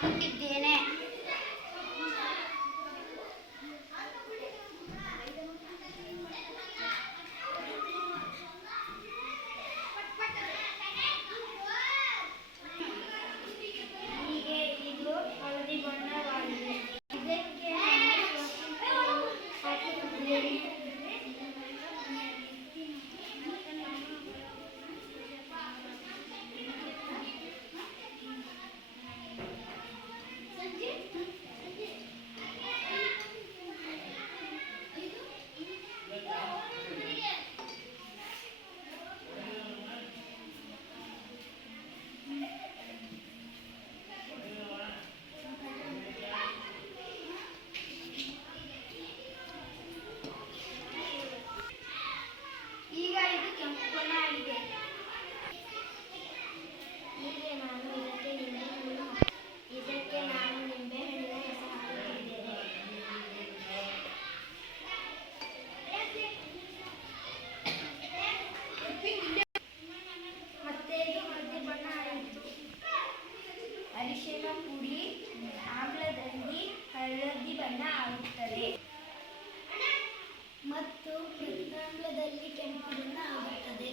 ಹಾಕುತ್ತಿದ್ದೇನೆ. ಹೀಗೆ ಇದು ಹಳದಿ ಬಣ್ಣವಾಗಿದೆ. ಇದಕ್ಕೆ ಹಾಕುತ್ತಿದ್ದೇನೆ. ಈಗ ಇದು ಕೆಂಪು ಬಣ್ಣ ಆಗಿದೆ. ಇದಕ್ಕೆ ನಾನು ನಿಂಬೆಹಣ್ಣಿನ ರಸ ಹಾಕುತ್ತಿದ್ದೇನೆ. ಮತ್ತೆ ಇದು ಹಳದಿ ಬಣ್ಣ ಆಯಿತು. ಅರಿಶಿನ ಪುಡಿ ಆಮ್ಲದಲ್ಲಿ ಹಳದಿ ಬಣ್ಣ ಆಗುತ್ತದೆ ಮತ್ತು ಕೃಷ್ಣಾಮ್ಲದಲ್ಲಿ ಕೆಂಪು ಬಣ್ಣ ಆಗುತ್ತದೆ.